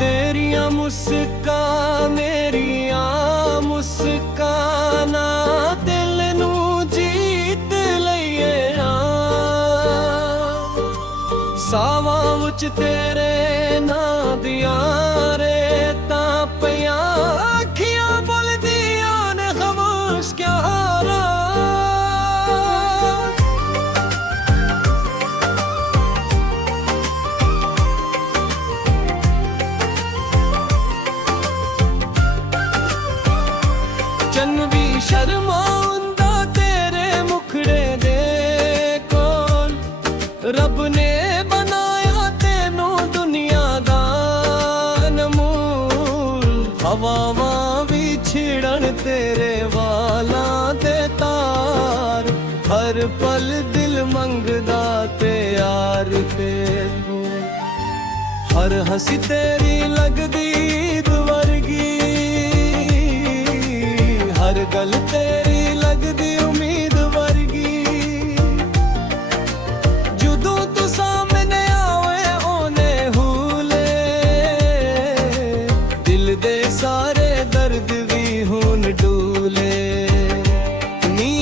तेरिया मुस्कान मेरिया मुस्काना दिल नू जीत लईए सावां विच तेरे नां दियां रेतां पईयां अखियां बोलदियां ने खामोश क्या हारा चन भी शर्माउंदा तेरे मुखड़े दे कोल रब ने बनाया तेनू दुनिया दा नमूल हवावां भी छिड़न तेरे वालां दे तार हर पल दिल मंगदा ते यार तेनू हर हंसी तेरी लगदी ईद वर्गी हर गल तेरी लगदी उम्मीद वर्गी जदों तू सामने आवे ओने हुले दिल दे सारे दर्द भी हुन डूले नी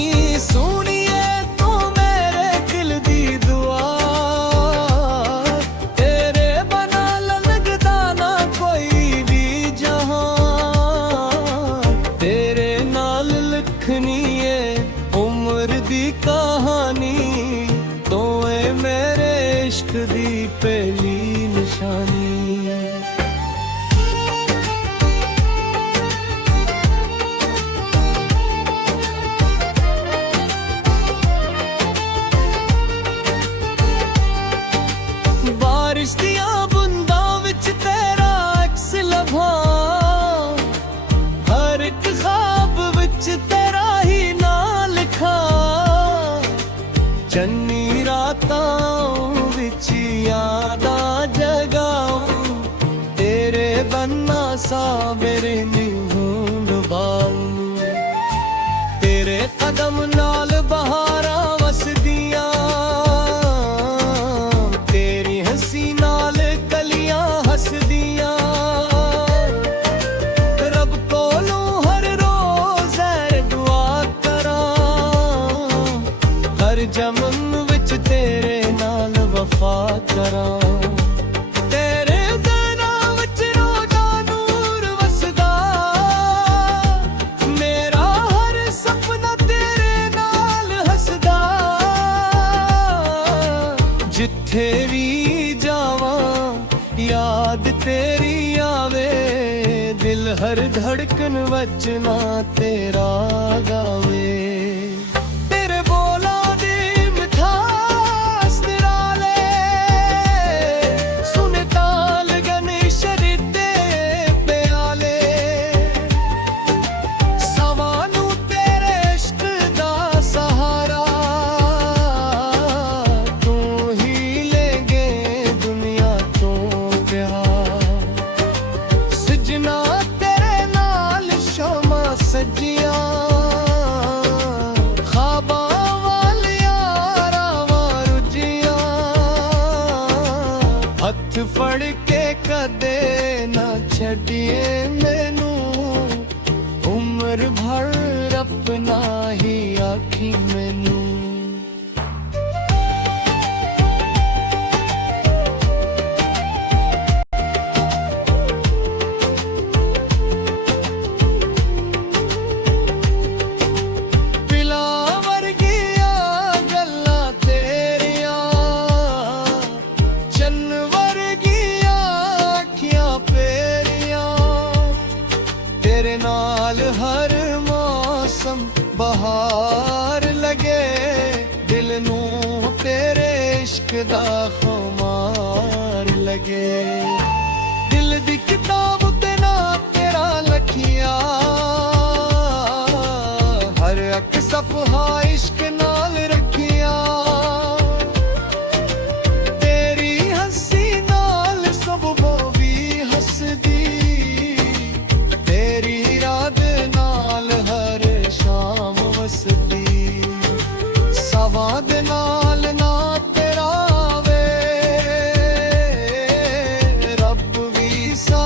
सुनिए तू मेरे दिल दी दुआ तेरे बना लगदा ना कोई भी जहां तेरे लिखनीए उम्र दी कहानी तो ए मेरे इश्क दी पहली निशानी बारिश दियां बूंदां विच तेरा अक्स लभा हर एक ख्वाब विच तेरा ही ना लिखा चन्नी रातां विच यादां जगाऊं तेरे बन्ना सा मेरे नींद बाऊं तेरे कदम नाल बहारां वसदियां तेरी हंसी नाल कलियां हसदियां रब कोलों हर रोज है दुआ करां हर जमन विच तेरे नाल वफा करां तेरे नैनां विच रोज़ा नूर वसदा मेरा हर सपना तेरे नाल हसदा जिथे भी जावां याद तेरी आवे दिल हर धड़कन वच ना तेरा गावे तेरे बोला दी मिठास निराले सुने ताल गन शरीते प्याले सवानू तेरे इश्क दा सहारा तू ही लेंगे दुनिया तो प्यार सजना तेरे नाल शमा सजिया ख्वाबां वालियां रावां रुजिया हथ फड़ के कदे ना छड्डिए मैनू उम्र भर अपना ही आखी मैनू पिला वर्गिया गल्लां तेरियां चन्न वर्गिया अखियां पेरियां तेरे नाल हर मौसम बहार लगे दिल नू तेरे इश्क दा खुमार लगे दिल दी किताब ते ना तेरा लखिया हर एक सफहा इश्क नाल रखिया तेरी हंसी नाल सब भी हसदी तेरी याद नाल हर शाम वसदी सवां दे नाल ना तेरा वे रब भी सा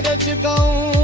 ਜਗ ਚਕਾਉਂ